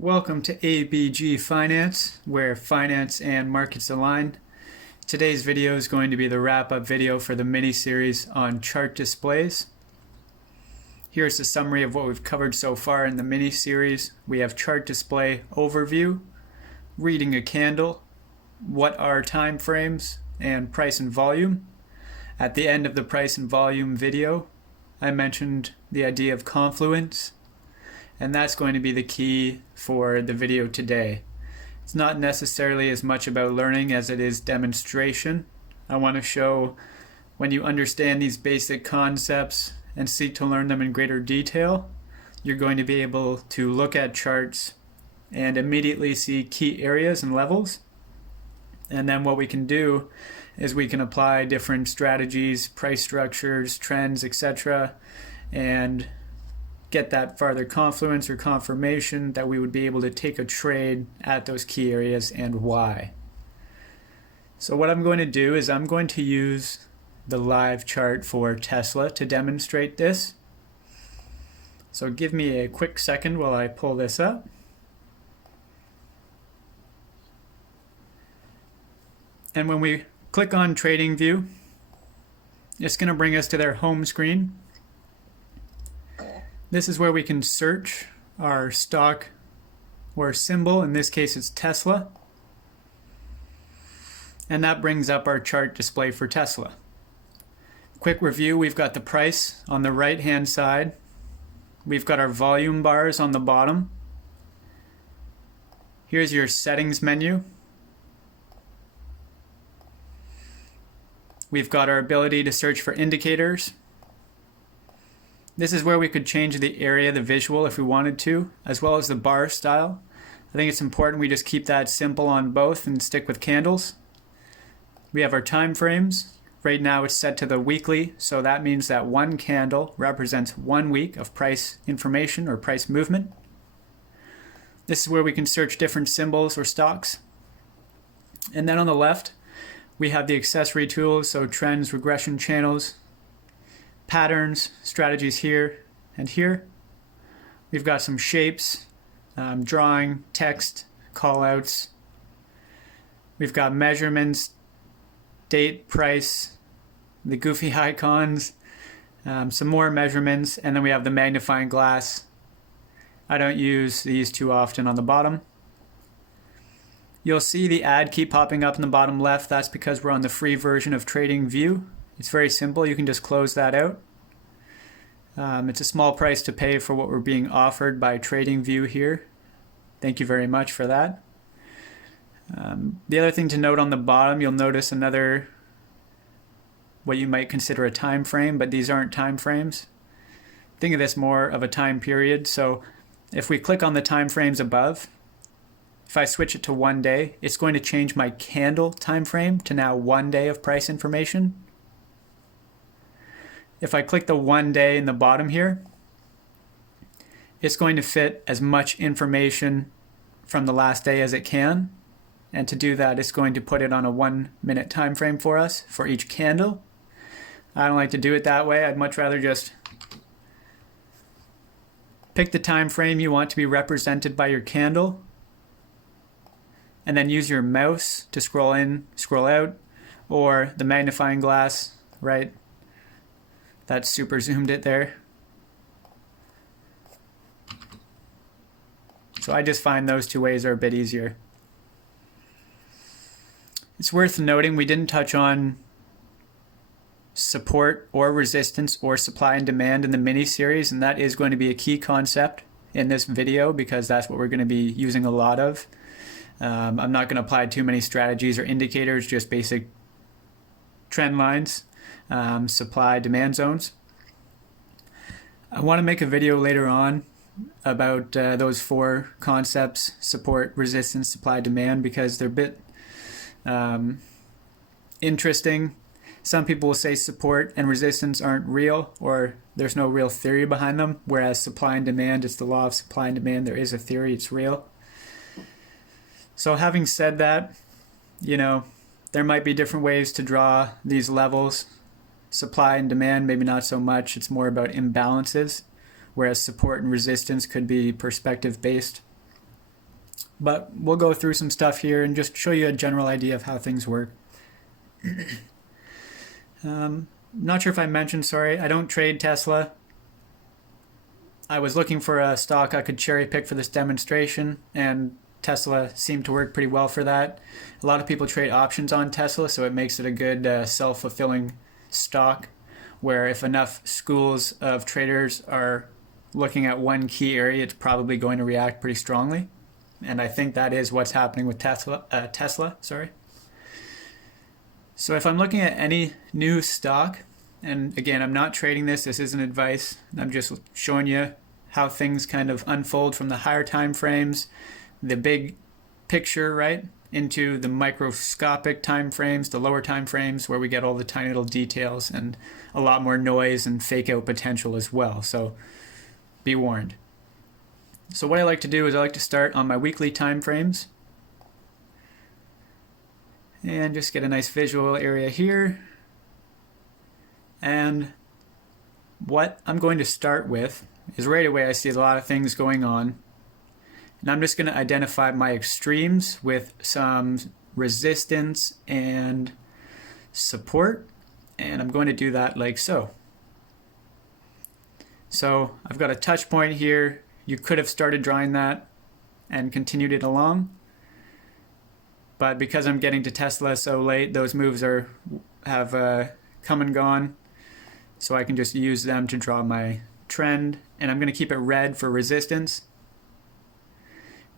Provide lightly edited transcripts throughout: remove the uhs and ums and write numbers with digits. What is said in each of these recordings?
Welcome to ABG Finance, where finance and markets align. Today's video is going to be the wrap-up video for the mini-series on chart displays. Here's the summary of what we've covered so far in the mini-series. We have chart display overview, reading a candle, what are time frames, and price and volume. At the end of the price and volume video, I mentioned the idea of confluence, and that's going to be the key for the video today. It's not necessarily as much about learning as it is demonstration. I want to show when you understand these basic concepts and seek to learn them in greater detail, you're going to be able to look at charts and immediately see key areas and levels. And then what we can do is we can apply different strategies, price structures, trends, etc., and get that farther confluence or confirmation that we would be able to take a trade at those key areas and why. So what I'm going to do is I'm going to use the live chart for Tesla to demonstrate this. So give me a quick second while I pull this up. And when we click on TradingView, it's going to bring us to their home screen. This is where we can search our stock or symbol. In this case, it's Tesla. And that brings up our chart display for Tesla. Quick review, we've got the price on the right-hand side. We've got our volume bars on the bottom. Here's your settings menu. We've got our ability to search for indicators. This is where we could change the area, the visual, if we wanted to, as well as the bar style. I think it's important we just keep that simple on both and stick with candles. We have our time frames. Right now it's set to the weekly, so that means that one candle represents 1 week of price information or price movement. This is where we can search different symbols or stocks. And then on the left, we have the accessory tools, so trends, regression channels, patterns, strategies here and here. We've got some shapes, drawing, text, callouts. We've got measurements, date, price, the goofy icons, some more measurements, and then we have the magnifying glass. I don't use these too often on the bottom. You'll see the ad keep popping up in the bottom left. That's because we're on the free version of TradingView. It's very simple. You can just close that out. It's a small price to pay for what we're being offered by TradingView here. Thank you very much for that. The other thing to note on the bottom, you'll notice another, what you might consider a time frame, but these aren't time frames. Think of this more of a time period. So if we click on the time frames above, if I switch it to 1 day, it's going to change my candle time frame to now 1 day of price information. If I click the 1 day in the bottom here, it's going to fit as much information from the last day as it can. And to do that, it's going to put it on a 1 minute time frame for us for each candle. I don't like to do it that way. I'd much rather just pick the time frame you want to be represented by your candle, and then use your mouse to scroll in, scroll out, or the magnifying glass, right? That super zoomed it there. So I just find those two ways are a bit easier. It's worth noting we didn't touch on support or resistance or supply and demand in the mini-series, and that is going to be a key concept in this video because that's what we're going to be using a lot of. I'm not going to apply too many strategies or indicators, just basic trend lines, supply, demand zones. I want to make a video later on about those four concepts, support, resistance, supply, demand, because they're a bit interesting. Some people will say support and resistance aren't real, or there's no real theory behind them, whereas supply and demand, it's the law of supply and demand. There is a theory, it's real. So having said that, there might be different ways to draw these levels. Supply and demand, maybe not so much. It's more about imbalances, whereas support and resistance could be perspective based. But we'll go through some stuff here and just show you a general idea of how things work. Not sure if I mentioned, sorry, I don't trade Tesla. I was looking for a stock I could cherry pick for this demonstration, and Tesla seemed to work pretty well for that. A lot of people trade options on Tesla, so it makes it a good self-fulfilling stock, where if enough schools of traders are looking at one key area, it's probably going to react pretty strongly. And I think that is what's happening with Tesla. So if I'm looking at any new stock, and again, I'm not trading this isn't advice, I'm just showing you how things kind of unfold from the higher time frames, the big picture, right, into the microscopic time frames, the lower time frames, where we get all the tiny little details and a lot more noise and fake out potential as well. So be warned. So what I like to do is I like to start on my weekly time frames and just get a nice visual area here. And what I'm going to start with is right away I see a lot of things going on. And I'm just going to identify my extremes with some resistance and support. And I'm going to do that like so. So I've got a touch point here. You could have started drawing that and continued it along. But because I'm getting to Tesla so late, those moves have come and gone. So I can just use them to draw my trend. And I'm going to keep it red for resistance.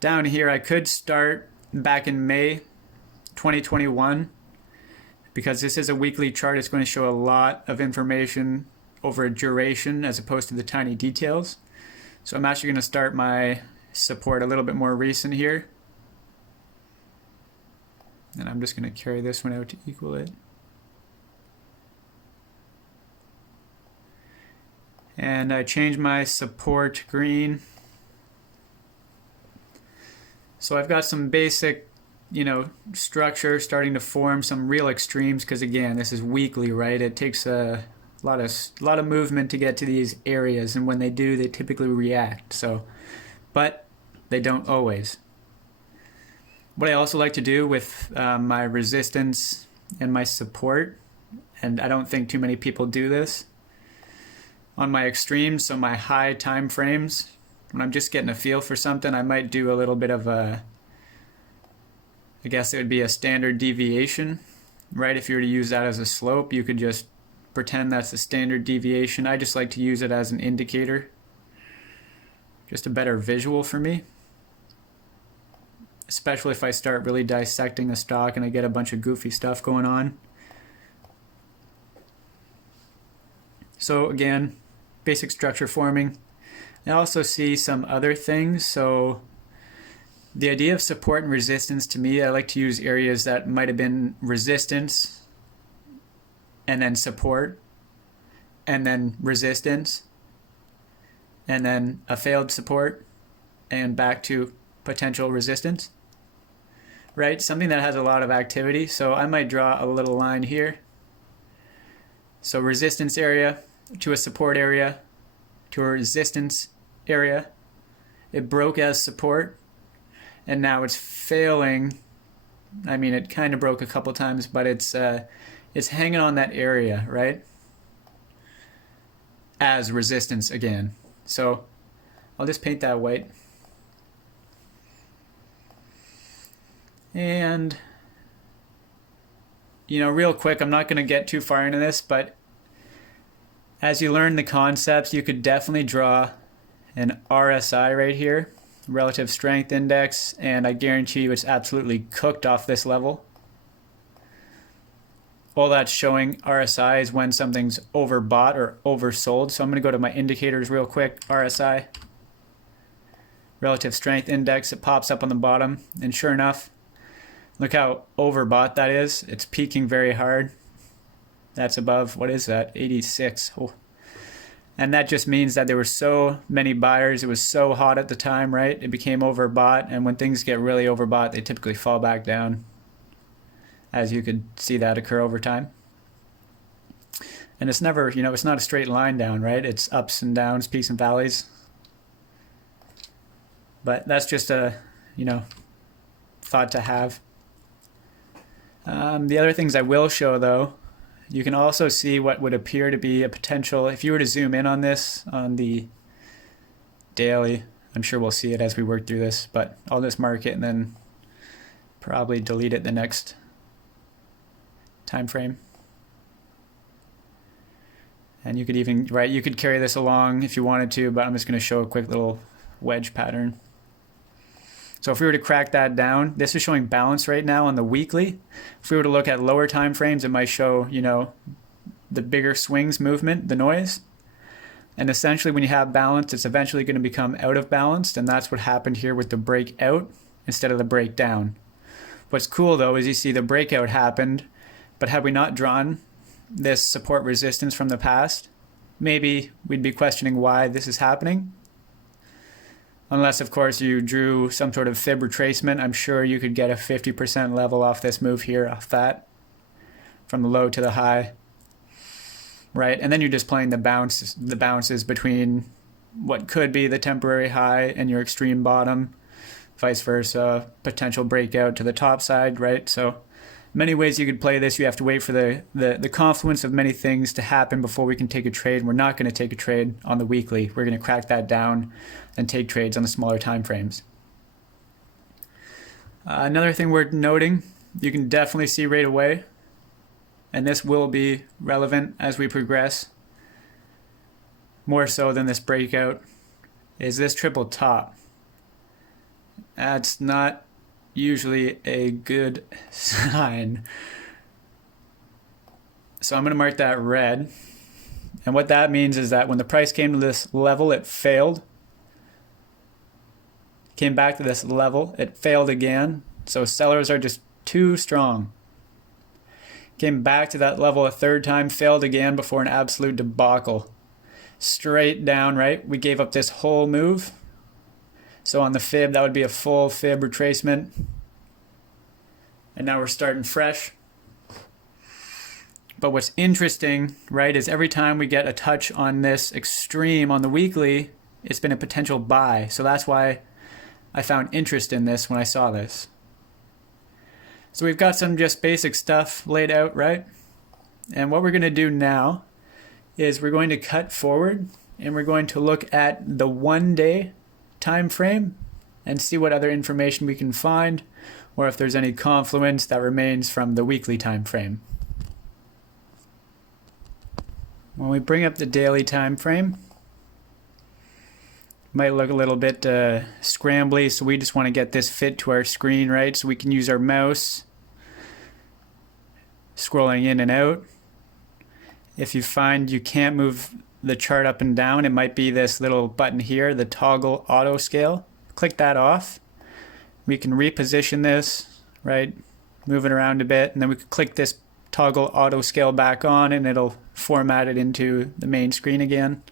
Down here, I could start back in May 2021. Because this is a weekly chart, it's going to show a lot of information over a duration as opposed to the tiny details. So I'm actually going to start my support a little bit more recent here. And I'm just going to carry this one out to equal it. And I change my support green. So I've got some basic, structure starting to form, some real extremes, because again, this is weekly, right? It takes a lot of movement to get to these areas, and when they do, they typically react. So, but they don't always. What I also like to do with my resistance and my support, and I don't think too many people do this, on my extremes, so my high time frames, when I'm just getting a feel for something, I might do a little bit of I guess it would be a standard deviation, right? If you were to use that as a slope, you could just pretend that's the standard deviation. I just like to use it as an indicator. Just a better visual for me. Especially if I start really dissecting a stock and I get a bunch of goofy stuff going on. So again, basic structure forming. I also see some other things. So the idea of support and resistance, to me, I like to use areas that might have been resistance and then support and then resistance and then a failed support and back to potential resistance, right? Something that has a lot of activity. So I might draw a little line here. So resistance area to a support area to a resistance area. It broke as support and now it's failing. I mean, it kind of broke a couple times, but it's hanging on that area, right? As resistance again. So I'll just paint that white. And, real quick, I'm not going to get too far into this, but as you learn the concepts, you could definitely draw an RSI right here, relative strength index, and I guarantee you it's absolutely cooked off this level. All that's showing RSI is when something's overbought or oversold. So I'm going to go to my indicators real quick. RSI, relative strength index, it pops up on the bottom, and sure enough, look how overbought that is. It's peaking very hard. That's above, what is that, 86. Oh. And that just means that there were so many buyers. It was so hot at the time, right? It became overbought, and when things get really overbought, they typically fall back down, as you could see that occur over time. And it's never, it's not a straight line down, right? It's ups and downs, peaks and valleys. But that's just a thought to have. The other things I will show though, you can also see what would appear to be a potential, if you were to zoom in on this on the daily, I'm sure we'll see it as we work through this, but I'll just mark it and then probably delete it the next time frame. And you could even, you could carry this along if you wanted to, but I'm just going to show a quick little wedge pattern. So if we were to crack that down, this is showing balance right now on the weekly. If we were to look at lower time frames, it might show, the bigger swings movement, the noise. And essentially when you have balance, it's eventually going to become out of balance, and that's what happened here with the breakout instead of the breakdown. What's cool though is you see the breakout happened, but had we not drawn this support resistance from the past, maybe we'd be questioning why this is happening. Unless, of course, you drew some sort of fib retracement. I'm sure you could get a 50% level off this move here, off that, from the low to the high, right? And then you're just playing the bounces between what could be the temporary high and your extreme bottom, vice versa, potential breakout to the top side, right? So many ways you could play this. You have to wait for the confluence of many things to happen before we can take a trade. We're not going to take a trade on the weekly. We're going to crack that down and take trades on the smaller time frames. Another thing worth noting, you can definitely see right away, and this will be relevant as we progress, more so than this breakout, is this triple top. That's not usually a good sign. So I'm going to mark that red. And what that means is that when the price came to this level, it failed. Came back to this level, it failed again. So sellers are just too strong. Came back to that level a third time, failed again before an absolute debacle. Straight down, right? We gave up this whole move. So on the fib, that would be a full fib retracement. And now we're starting fresh. But what's interesting, right, is every time we get a touch on this extreme on the weekly, it's been a potential buy. So that's why I found interest in this when I saw this. So we've got some just basic stuff laid out, right? And what we're going to do now is we're going to cut forward and we're going to look at the 1 day time frame and see what other information we can find, or if there's any confluence that remains from the weekly time frame. When we bring up the daily time frame, might look a little bit scrambly, so we just want to get this fit to our screen, right? So we can use our mouse scrolling in and out. If you find you can't move the chart up and down, it might be this little button here, the toggle auto scale. Click that off. We can reposition this, right? Move it around a bit, and then we can click this toggle auto scale back on and it'll format it into the main screen again.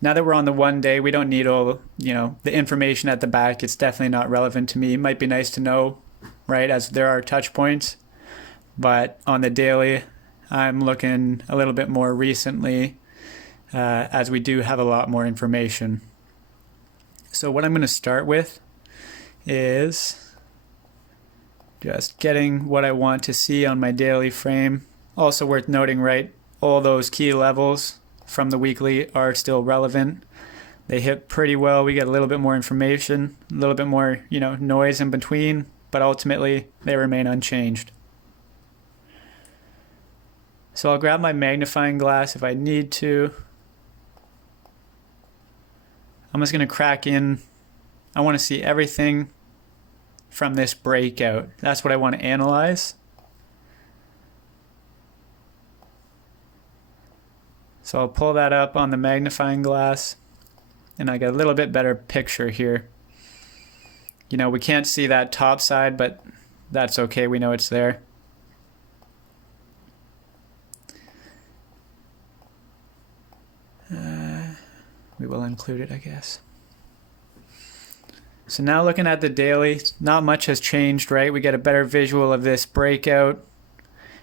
Now that we're on the 1 day, we don't need all, the information at the back. It's definitely not relevant to me. It might be nice to know, right, as there are touch points. But on the daily, I'm looking a little bit more recently, as we do have a lot more information. So what I'm going to start with is just getting what I want to see on my daily frame. Also worth noting, right, all those key levels from the weekly are still relevant. They hit pretty well. We get a little bit more information, a little bit more, noise in between, but ultimately they remain unchanged. So I'll grab my magnifying glass if I need to. I'm just going to crack in. I want to see everything from this breakout. That's what I want to analyze. So I'll pull that up on the magnifying glass and I get a little bit better picture here. We can't see that top side, but that's okay. We know it's there. We will include it, I guess. So now looking at the daily, not much has changed, right? We get a better visual of this breakout.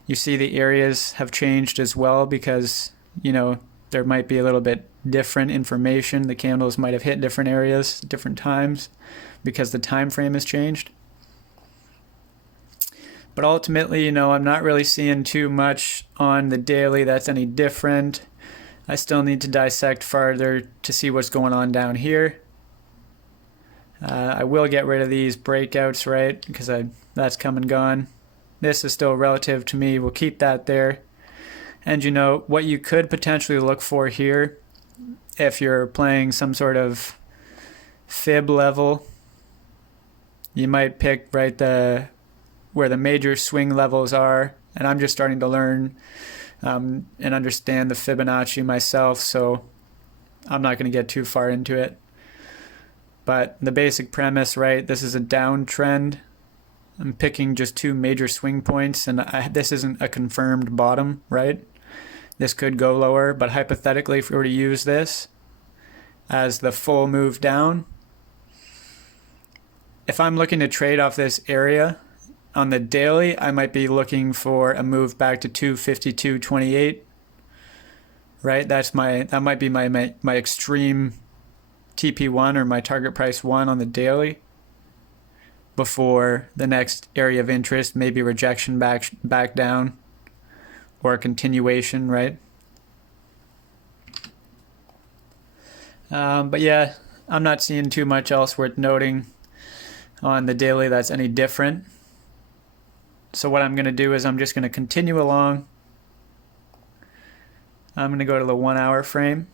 You see the areas have changed as well because, there might be a little bit different information. The candles might have hit different areas, different times, because the time frame has changed. But ultimately, I'm not really seeing too much on the daily that's any different. I still need to dissect farther to see what's going on down here. I will get rid of these breakouts, right? Because that's come and gone. This is still relative to me. We'll keep that there. And what you could potentially look for here, if you're playing some sort of fib level, you might pick right where the major swing levels are. And I'm just starting to learn and understand the Fibonacci myself, so I'm not going to get too far into it. But the basic premise, right, this is a downtrend. I'm picking just two major swing points, and this isn't a confirmed bottom, right? This could go lower, but hypothetically, if we were to use this as the full move down, if I'm looking to trade off this area on the daily, I might be looking for a move back to 252.28, right? That might be my extreme TP1 or my target price 1 on the daily before the next area of interest, maybe rejection back down or a continuation, right? But yeah, I'm not seeing too much else worth noting on the daily that's any different. So what I'm going to do is I'm just going to continue along. I'm going to go to the 1 hour frame.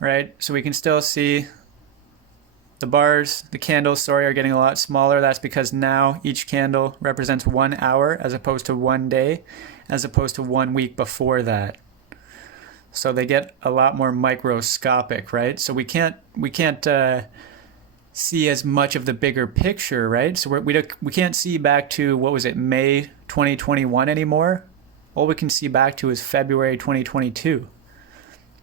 Right, so we can still see the bars, the candles, are getting a lot smaller. That's because now each candle represents 1 hour as opposed to 1 day, as opposed to 1 week before that. So they get a lot more microscopic, right? So we can't see as much of the bigger picture, right? So we can't see back to, what was it, May 2021 anymore. All we can see back to is February 2022.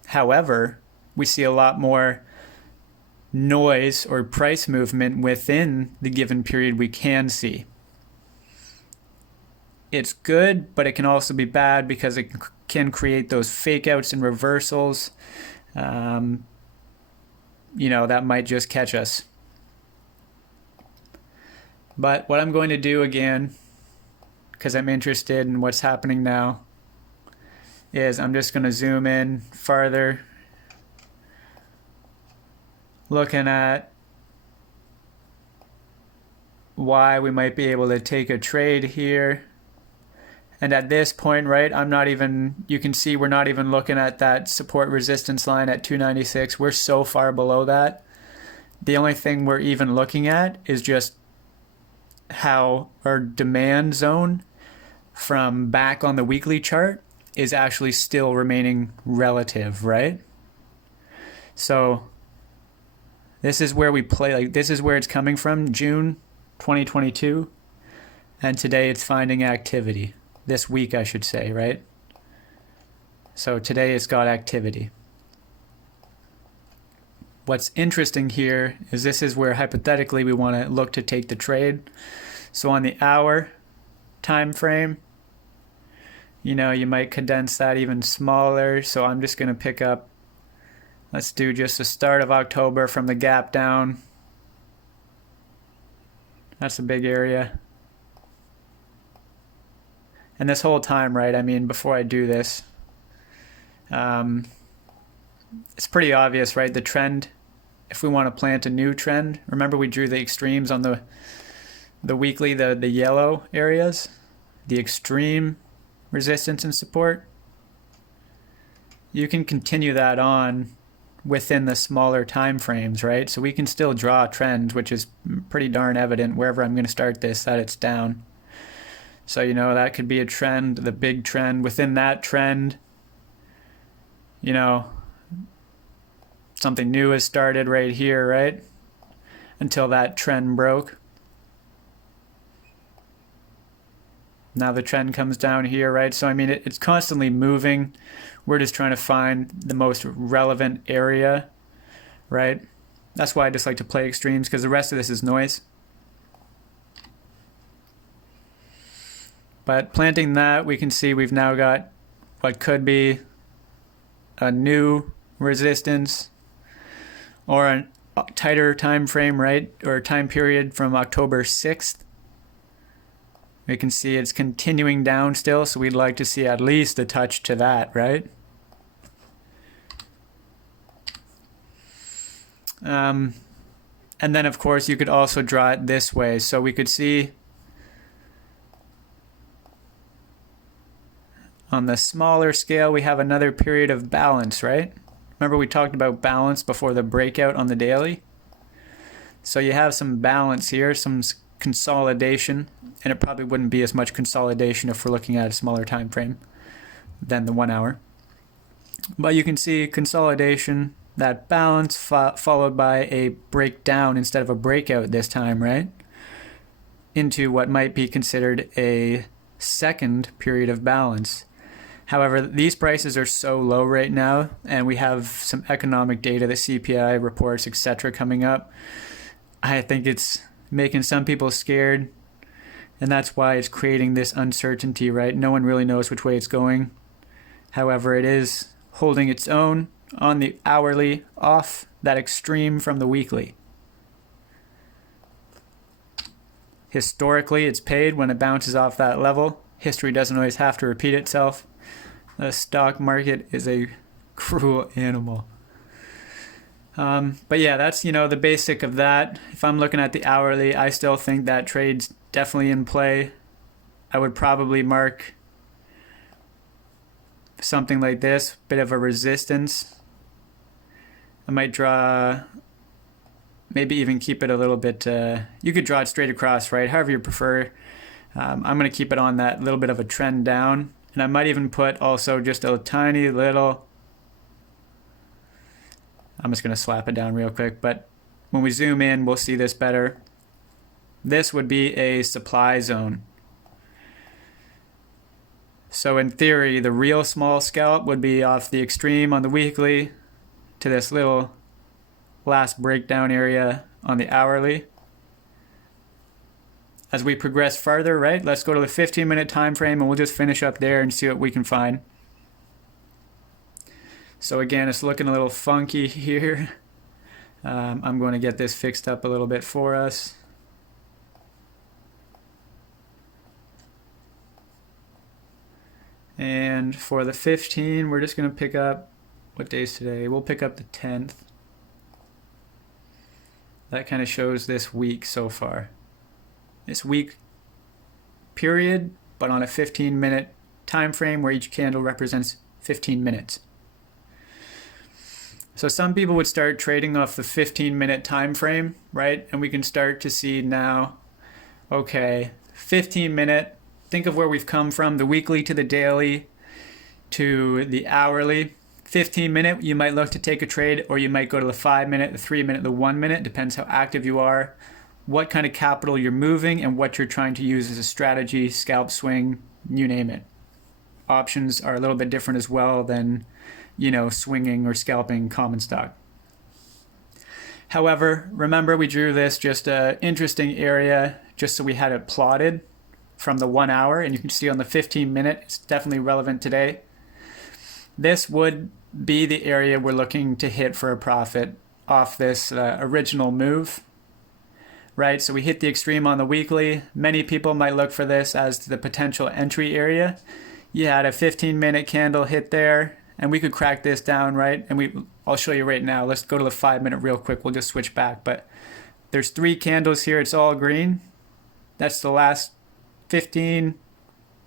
However, we see a lot more noise or price movement within the given period we can see. It's good, but it can also be bad because it can create those fake outs and reversals. That might just catch us. But what I'm going to do again, because I'm interested in what's happening now, is I'm just going to zoom in farther, looking at why we might be able to take a trade here. And at this point, right, you can see we're not even looking at that support resistance line at 296. We're so far below that. The only thing we're even looking at is just how our demand zone from back on the weekly chart is actually still remaining relative, right? So this is where we play, this is where it's coming from, June 2022, and today it's finding activity. This week, I should say, right? So today it's got activity. What's interesting here is this is where hypothetically we want to look to take the trade. So on the hour time frame, you might condense that even smaller. So I'm just going to pick up, let's do just the start of October from the gap down. That's a big area. And this whole time, right, before I do this, it's pretty obvious, right, the trend. If we want to plant a new trend, remember we drew the extremes on the weekly, the yellow areas, the extreme resistance and support. You can continue that on within the smaller time frames, right? So we can still draw trends, which is pretty darn evident wherever I'm going to start this, that it's down. So, that could be a trend, the big trend. Within that trend, something new has started right here, right? Until that trend broke. Now the trend comes down here, right? So, it's constantly moving. We're just trying to find the most relevant area, right? That's why I just like to play extremes, because the rest of this is noise. But planting that, we can see we've now got what could be a new resistance or tighter time frame, right, or time period from October 6th. We can see it's continuing down still, so we'd like to see at least a touch to that, right? And then, of course, you could also draw it this way. So we could see on the smaller scale, we have another period of balance, right? Remember we talked about balance before the breakout on the daily? So you have some balance here, some consolidation, and it probably wouldn't be as much consolidation if we're looking at a smaller time frame than the 1 hour. But you can see consolidation, that balance followed by a breakdown instead of a breakout this time, right? Into what might be considered a second period of balance. However, these prices are so low right now, and we have some economic data, the CPI reports, etc. coming up. I think it's making some people scared, and that's why it's creating this uncertainty, right? No one really knows which way it's going. However, it is holding its own on the hourly off that extreme from the weekly. Historically, it's paid when it bounces off that level. History doesn't always have to repeat itself. The stock market is a cruel animal. But yeah, that's, the basic of that. If I'm looking at the hourly, I still think that trade's definitely in play. I would probably mark something like this, bit of a resistance. I might draw, maybe even keep it a little bit, you could draw it straight across, right? However you prefer. I'm going to keep it on that little bit of a trend down. And I might even put also just a tiny little, I'm just going to slap it down real quick, but when we zoom in, we'll see this better. This would be a supply zone. So in theory, the real small scalp would be off the extreme on the weekly to this little last breakdown area on the hourly. As we progress further, right, let's go to the 15-minute time frame and we'll just finish up there and see what we can find. So again, it's looking a little funky here. I'm going to get this fixed up a little bit for us. And for the 15, we're just going to pick up, what day is today? We'll pick up the 10th. That kind of shows this week so far. This week period, but on a 15-minute time frame where each candle represents 15 minutes. So some people would start trading off the 15-minute time frame, right? And we can start to see now, okay, 15-minute, think of where we've come from, the weekly to the daily to the hourly. 15-minute, you might look to take a trade, or you might go to the 5-minute, the 3-minute, the 1-minute, depends how active you are, what kind of capital you're moving, and what you're trying to use as a strategy, scalp swing, you name it. Options are a little bit different as well than, swinging or scalping common stock. However, remember we drew this just an interesting area just so we had it plotted from the 1 hour, and you can see on the 15-minute, it's definitely relevant today. This would be the area we're looking to hit for a profit off this original move, right? So we hit the extreme on the weekly. Many people might look for this as the potential entry area. You had a 15-minute candle hit there, and we could crack this down, right? And I'll show you right now. Let's go to the 5-minute real quick. We'll just switch back. But there's 3 candles here. It's all green. That's the last 15,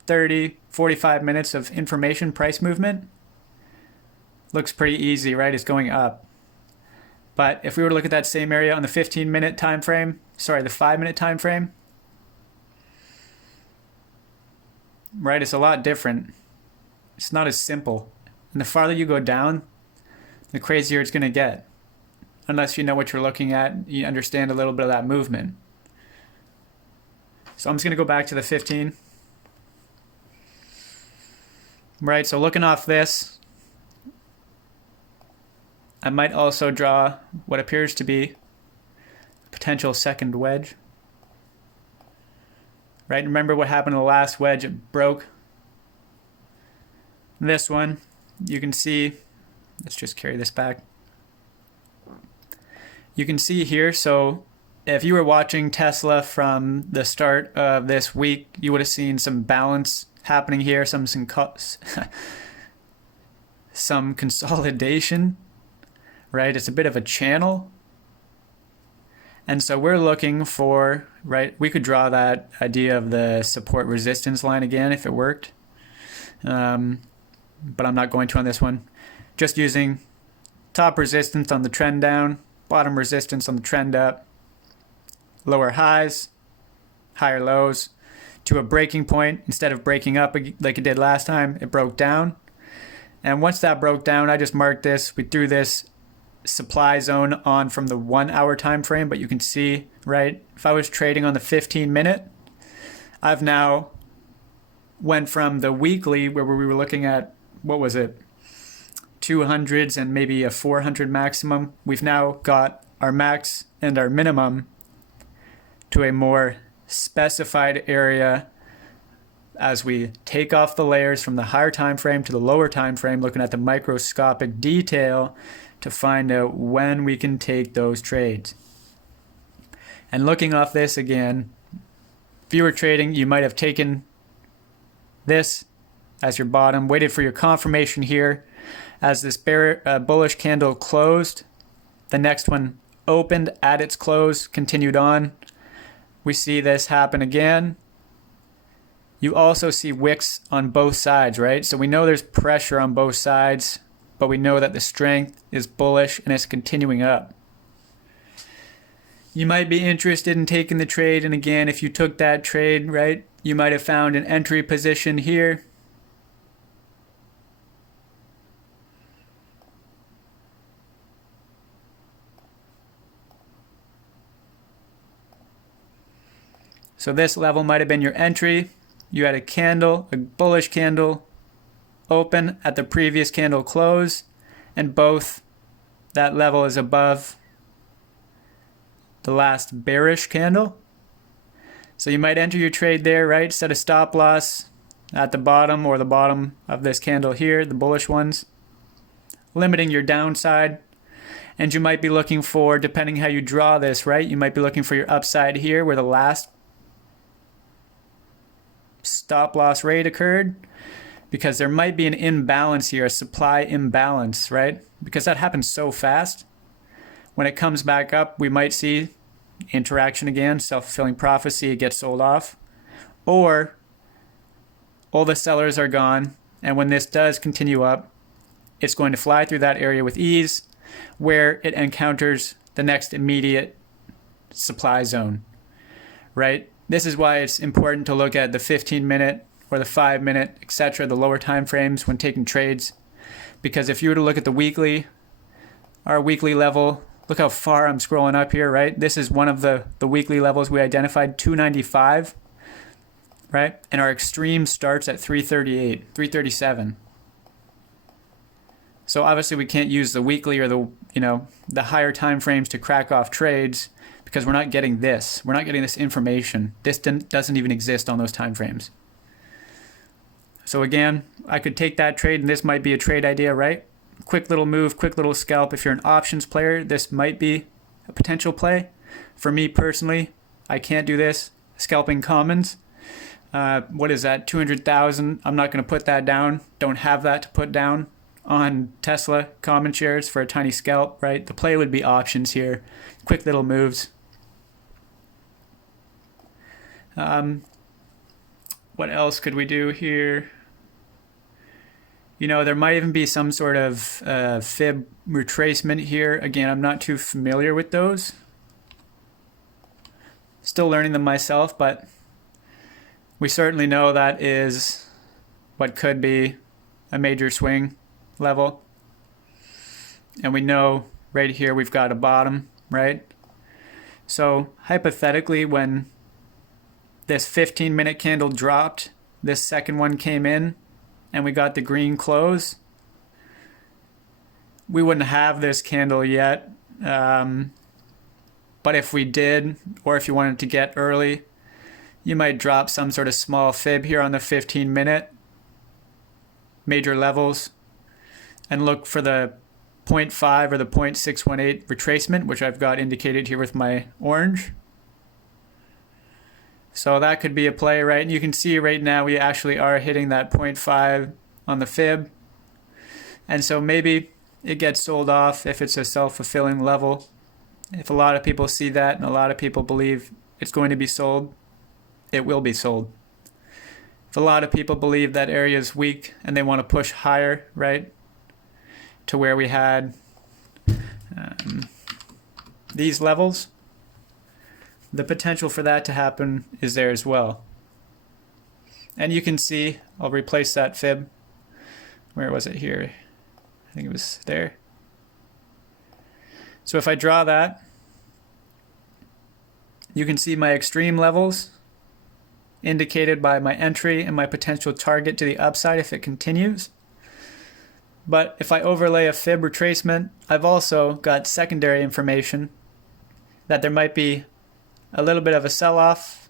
30, 45 minutes of information price movement. Looks pretty easy, right? It's going up. But if we were to look at that same area on the 15-minute time frame, the 5-minute time frame, right, it's a lot different. It's not as simple. And the farther you go down, the crazier it's going to get. Unless you know what you're looking at, you understand a little bit of that movement. So I'm just going to go back to the 15. Right, so looking off this, I might also draw what appears to be a potential second wedge. Right, remember what happened to the last wedge? It broke. This one, you can see, let's just carry this back. You can see here, so if you were watching Tesla from the start of this week, you would have seen some balance happening here, some consolidation, right? It's a bit of a channel. And so we're looking for, right, we could draw that idea of the support resistance line again if it worked. But I'm not going to on this one. Just using top resistance on the trend down, bottom resistance on the trend up, lower highs, higher lows, to a breaking point. Instead of breaking up like it did last time, it broke down. And once that broke down, I just marked this. We threw this supply zone on from the 1 hour time frame, but you can see, right, if I was trading on the 15-minute, I've now went from the weekly where we were looking at, what was it, 200s and maybe a 400 maximum. We've now got our max and our minimum to a more specified area as we take off the layers from the higher time frame to the lower time frame, looking at the microscopic detail to find out when we can take those trades. And looking off this again, if you were trading, you might have taken this as your bottom, waited for your confirmation here. As this bullish candle closed, the next one opened at its close, continued on. We see this happen again. You also see wicks on both sides, right? So we know there's pressure on both sides, but we know that the strength is bullish and it's continuing up. You might be interested in taking the trade, and again, if you took that trade, right, you might have found an entry position here. So this level might have been your entry. You had a candle, a bullish candle, open at the previous candle close, and both that level is above the last bearish candle. So you might enter your trade there, right? Set a stop loss at the bottom or the bottom of this candle here, the bullish ones, limiting your downside. And you might be looking for, depending how you draw this, right? You might be looking for your upside here where the last stop loss rate occurred, because there might be an imbalance here, a supply imbalance, right? Because that happens so fast. When it comes back up, we might see interaction again, self-fulfilling prophecy, it gets sold off. Or all the sellers are gone, and when this does continue up, it's going to fly through that area with ease where it encounters the next immediate supply zone, right? This is why it's important to look at the 15-minute or the 5-minute, etc., the lower time frames when taking trades. Because if you were to look at the weekly, our weekly level, look how far I'm scrolling up here, right? This is one of the weekly levels we identified, 295, right? And our extreme starts at 338, 337. So obviously we can't use the weekly or the higher time frames to crack off trades, because we're not getting this. We're not getting this information. This doesn't even exist on those time frames. So again, I could take that trade, and this might be a trade idea, right? Quick little move, quick little scalp. If you're an options player, this might be a potential play. For me personally, I can't do this. Scalping commons. What is that? 200,000. I'm not going to put that down. Don't have that to put down on Tesla common shares for a tiny scalp, right? The play would be options here. Quick little moves. What else could we do here? There might even be some sort of fib retracement here. Again, I'm not too familiar with those. Still learning them myself, but we certainly know that is what could be a major swing level. And we know right here we've got a bottom, right? So hypothetically, when this 15-minute candle dropped, this second one came in, and we got the green close, we wouldn't have this candle yet. But if we did, or if you wanted to get early, you might drop some sort of small fib here on the 15-minute major levels and look for the 0.5 or the 0.618 retracement, which I've got indicated here with my orange. So that could be a play, right? And you can see right now we actually are hitting that 0.5 on the fib. And so maybe it gets sold off if it's a self-fulfilling level. If a lot of people see that and a lot of people believe it's going to be sold, it will be sold. If a lot of people believe that area is weak and they want to push higher, right, to where we had these levels, the potential for that to happen is there as well. And you can see, I'll replace that fib. Where was it here? I think it was there. So if I draw that, you can see my extreme levels indicated by my entry and my potential target to the upside if it continues. But if I overlay a fib retracement, I've also got secondary information that there might be a little bit of a sell-off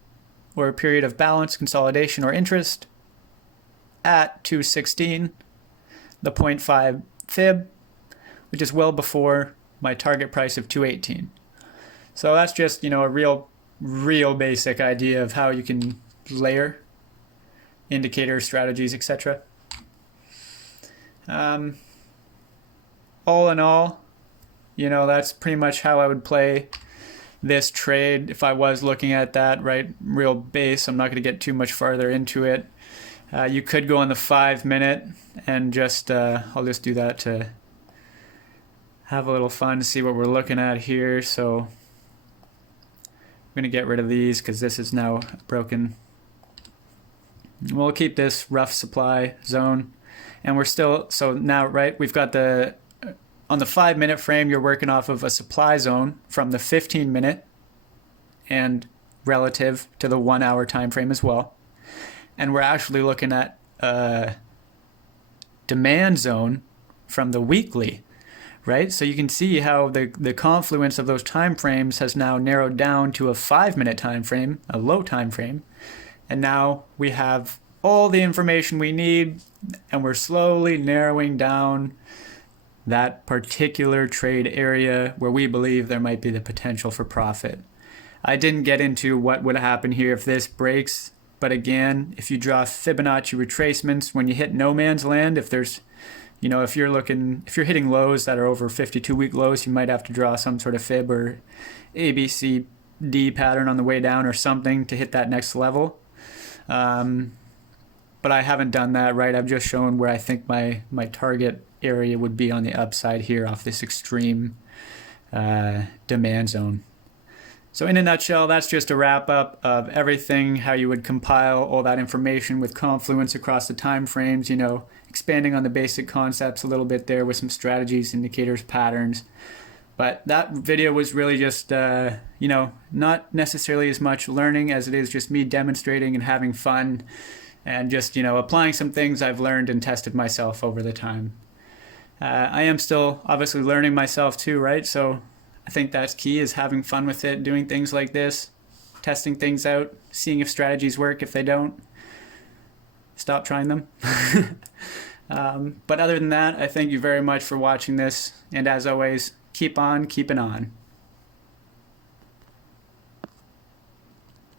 or a period of balance, consolidation, or interest at 216, the 0.5 fib, which is well before my target price of 218. So that's just, a real basic idea of how you can layer indicators, strategies, etc. All in all, that's pretty much how I would play this trade if I was looking at that, right? Real base. I'm not going to get too much farther into it. You could go on the 5 minute and just, I'll just do that to have a little fun, see what we're looking at here. So I'm going to get rid of these because this is now broken. We'll keep this rough supply zone. And we're still, so now, right, we've got on the 5 minute frame, you're working off of a supply zone from the 15 minute and relative to the 1 hour time frame as well. And we're actually looking at a demand zone from the weekly, right? So you can see how the confluence of those time frames has now narrowed down to a 5 minute time frame, a low time frame. And now we have all the information we need, and we're slowly narrowing down that particular trade area where we believe there might be the potential for profit. I didn't get into what would happen here if this breaks, but again, if you draw Fibonacci retracements when you hit no man's land, if there's, if you're hitting lows that are over 52-week lows, you might have to draw some sort of fib or ABCD pattern on the way down or something to hit that next level. But I haven't done that, right? I've just shown where I think my target area would be on the upside here off this extreme demand zone. So in a nutshell, that's just a wrap up of everything, how you would compile all that information with confluence across the time frames, expanding on the basic concepts a little bit there with some strategies, indicators, patterns. But that video was really just, not necessarily as much learning as it is just me demonstrating and having fun and just, applying some things I've learned and tested myself over the time. I am still obviously learning myself too, right? So I think that's key, is having fun with it, doing things like this, testing things out, seeing if strategies work. If they don't, stop trying them. But other than that, I thank you very much for watching this. And as always, keep on keeping on.